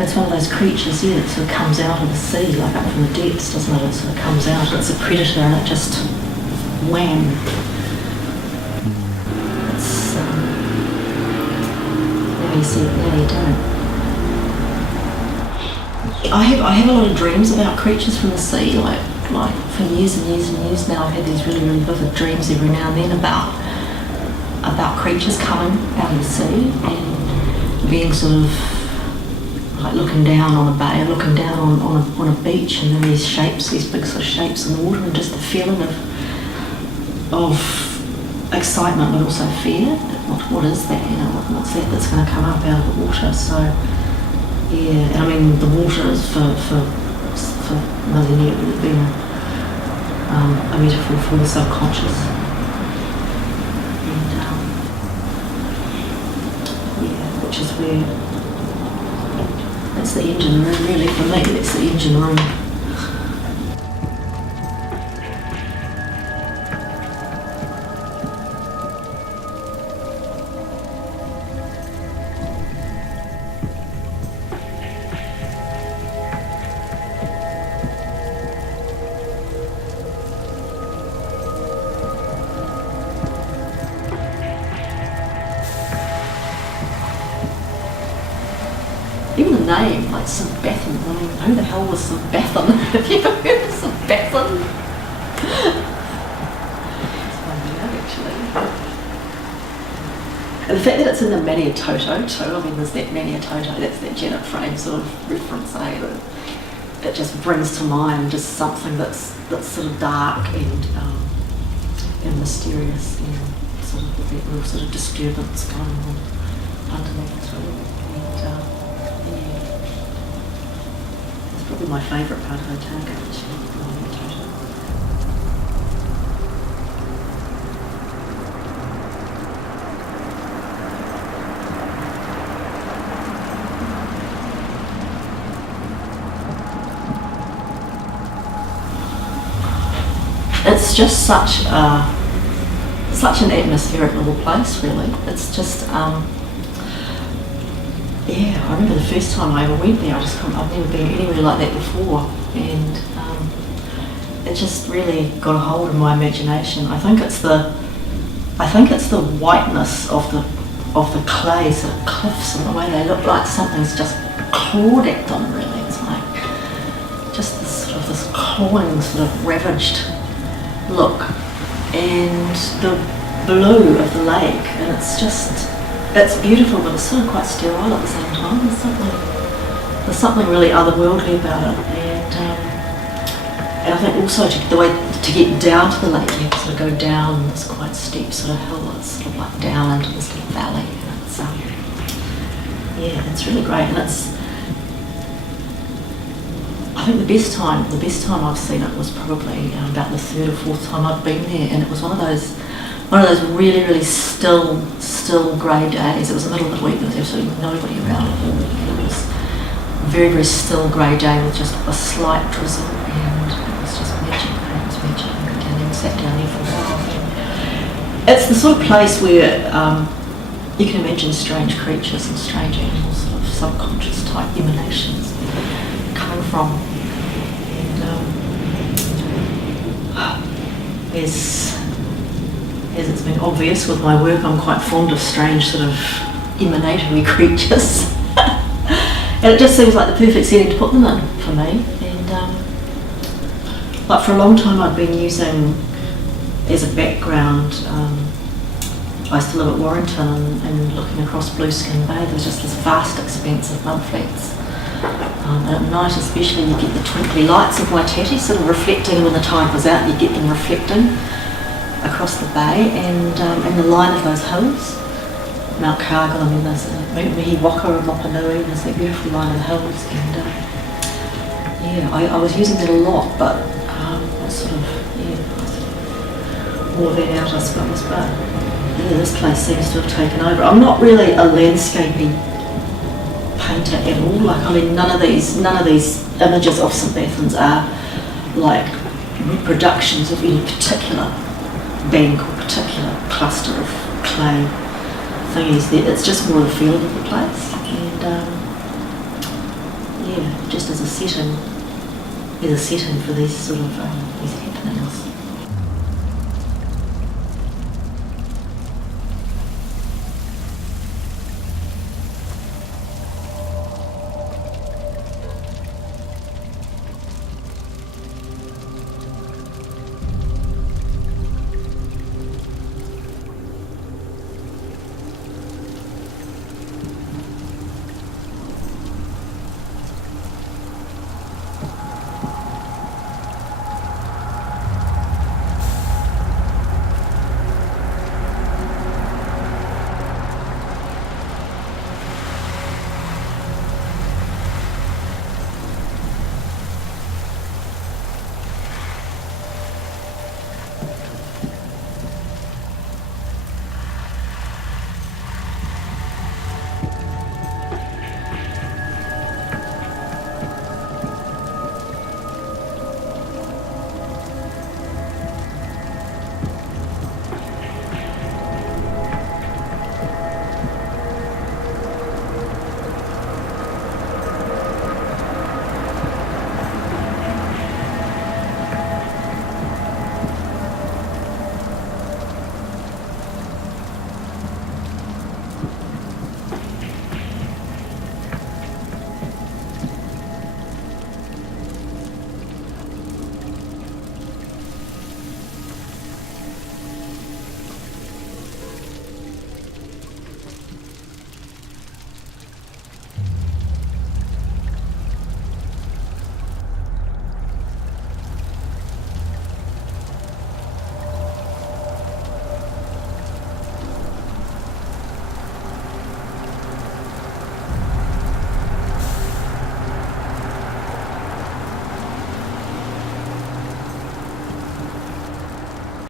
It's one of those creatures, yeah, that sort of comes out of the sea, like up from the depths, doesn't it? It sort of comes out, it's a predator and it just wham. It's, now you see it, now you don't. I have a lot of dreams about creatures from the sea, like for years and years and years now. I've had these really, really vivid dreams every now and then about creatures coming out of the sea and being sort of like looking down on a bay, or looking down on a beach, and then these shapes, these big sort of shapes in the water, and just the feeling of excitement, but also fear. What is that? You know, what's that that's going to come up out of the water? So yeah, and I mean the water is for millennia been a metaphor for the subconscious, and yeah, which is where. That's the engine room, really, for me, that's the engine room. Even the name, like Sabathan, I mean, who the hell was Sabathan? Have you ever heard of Sabathan? It's one word, actually. And the fact that it's in the Maniatoto too, I mean, there's that Maniatoto, that's that Janet Frame sort of reference, that it just brings to mind just something that's sort of dark and mysterious, and sort of that real sort of disturbance going on underneath it. Probably my favourite part of Otago, actually. It's just such an atmospheric little place, really. It's just. Yeah, I remember the first time I ever went there. I've never been anywhere like that before, and it just really got a hold of my imagination. I think it's the whiteness of the clay sort of cliffs and the way they look like something's just clawed at them. Really, it's like just this clawing sort of ravaged look, and the blue of the lake, and it's beautiful, but it's sort of quite sterile at the same time. There's something really otherworldly about it, and I think also the way to get down to the lake, you have to sort of go down this quite steep sort of hill. It's sort of like down into this little valley, and it's yeah, it's really great. And I think the best time I've seen it was probably about the third or fourth time I'd been there, and it was one of those really, really still grey days. It was the middle of the week, there was absolutely nobody around. It was a very, very still grey day with just a slight drizzle, and it was just magic. It was magic. And then sat down there for a while. It's the sort of place where you can imagine strange creatures and strange animals, sort of subconscious type emanations coming from. And as it's been obvious with my work, I'm quite fond of strange sort of emanatory creatures. And it just seems like the perfect setting to put them in for me. And like for a long time I've been using as a background, I used to live at Warrington and looking across Blueskin Bay, there was just this vast expanse of mudflats And at night especially you get the twinkly lights of Waititi sort of reflecting when the tide was out, you get them reflecting across the bay and the line of those hills. Mount Cargill, I mean there's Mihi Waka and Mopanui, there's that beautiful line of hills and yeah, I was using that a lot but I sort of wore that out I suppose, but yeah, this place seems to have taken over. I'm not really a landscaping painter at all. Like, I mean, none of these images of St Bathans are like reproductions of any particular bank or particular cluster of clay thingies. It's just more the feeling of the place, and yeah, just as a setting for these sort of these happenings.